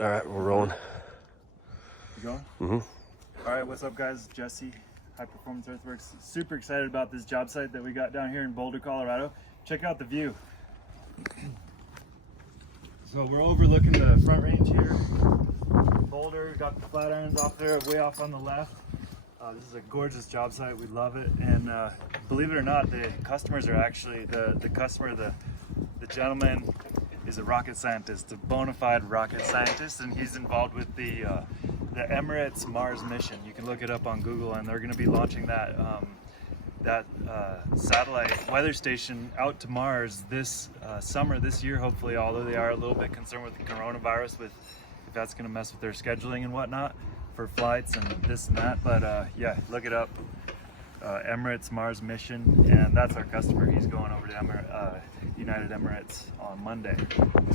All right, we're rolling. You going? Mm-hmm. All right, what's up, guys? Jesse, High Performance Earthworks. Super excited about this job site that we got down here in Boulder, Colorado. Check out the view. So we're overlooking the Front Range here. Boulder, got the flat irons off there, way off on the left. This is a gorgeous job site. We love it, and believe it or not, the customers are actually the gentleman is a rocket scientist, a bona fide rocket scientist, and he's involved with the Emirates Mars mission. You can look it up on Google, and they're going to be launching that satellite weather station out to Mars this summer, this year, hopefully. Although they are a little bit concerned with the coronavirus, with if that's going to mess with their scheduling and whatnot for flights and this and that. But yeah, look it up. Emirates Mars mission, and that's our customer. He's going over to United Emirates on Monday.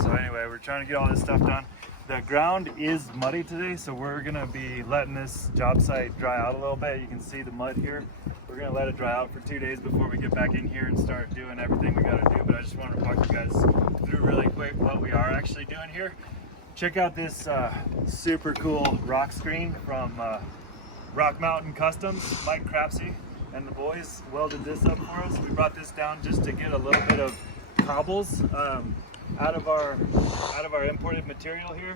So anyway, we're trying to get all this stuff done. The ground is muddy today, so we're gonna be letting this job site dry out a little bit. You can see the mud here. We're gonna let it dry out for 2 days before we get back in here and start doing everything we gotta do. But I just wanted to walk you guys through really quick what we are actually doing here. Check out this super cool rock screen from Rock Mountain Customs. Mike Crapsey and the boys welded this up for us. We brought this down just to get a little bit of cobbles out of our imported material here.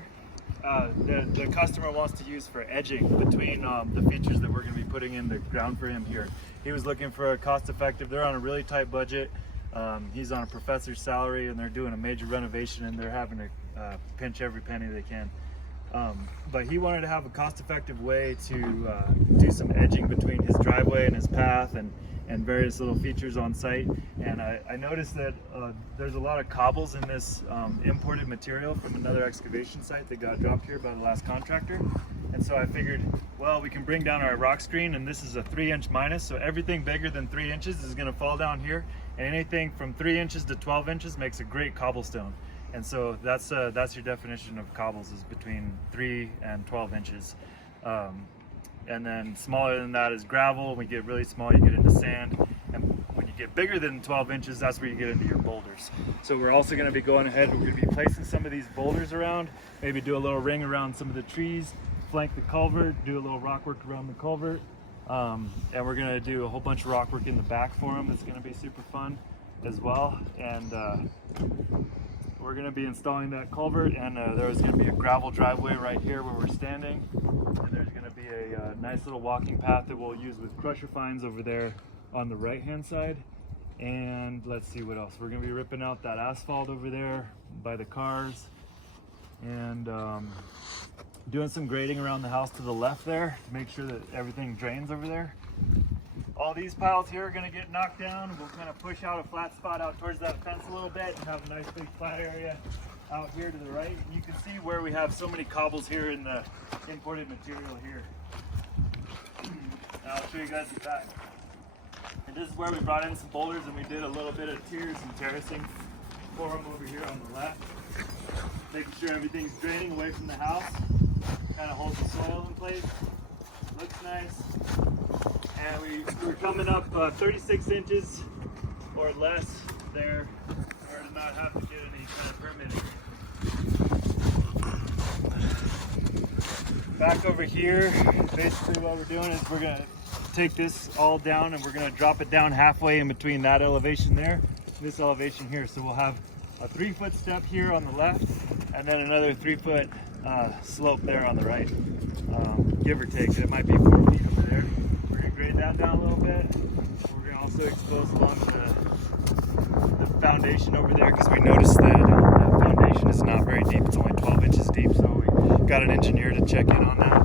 The customer wants to use for edging between the features that we're going to be putting in the ground for him here. He was looking for a cost-effective. They're on a really tight budget. He's on a professor's salary, and they're doing a major renovation, and they're having to pinch every penny they can. But he wanted to have a cost-effective way to do some edging between his driveway and his path, and various little features on site. And I noticed that there's a lot of cobbles in this imported material from another excavation site that got dropped here by the last contractor. And so I figured, well, we can bring down our rock screen, and this is a 3-inch minus, so everything bigger than 3 inches is going to fall down here, and anything from 3 inches to 12 inches makes a great cobblestone. And so that's your definition of cobbles, is between 3 and 12 inches. And then smaller than that is gravel. When you get really small, you get into sand. And when you get bigger than 12 inches, that's where you get into your boulders. So we're also going to be going ahead, we're going to be placing some of these boulders around, maybe do a little ring around some of the trees, flank the culvert, do a little rock work around the culvert. And we're going to do a whole bunch of rock work in the back for them. It's going to be super fun as well. And we're going to be installing that culvert, and there's going to be a gravel driveway right here where we're standing, and there's going to be a nice little walking path that we'll use with crusher fines over there on the right hand side. And let's see what else. We're going to be ripping out that asphalt over there by the cars, and doing some grading around the house to the left there to make sure that everything drains over there. All these piles here are going to get knocked down. We'll kind of push out a flat spot out towards that fence a little bit and have a nice big flat area out here to the right. And you can see where we have so many cobbles here in the imported material here. Now I'll show you guys the back. And this is where we brought in some boulders, and we did a little bit of tiers and terracing for them over here on the left. Making sure everything's draining away from the house. Kind of holds the soil in place. Looks nice. And we're coming up 36 inches or less there, or to not have to get any kind of permitting. Back over here, basically what we're doing is we're going to take this all down, and we're going to drop it down halfway in between that elevation there and this elevation here. So we'll have a 3-foot step here on the left, and then another 3-foot slope there on the right, give or take. It might be 4 feet over there. Grade that down a little bit. We're going to also expose along the foundation over there, because we noticed that the foundation is not very deep. It's only 12 inches deep, so we got an engineer to check in on that.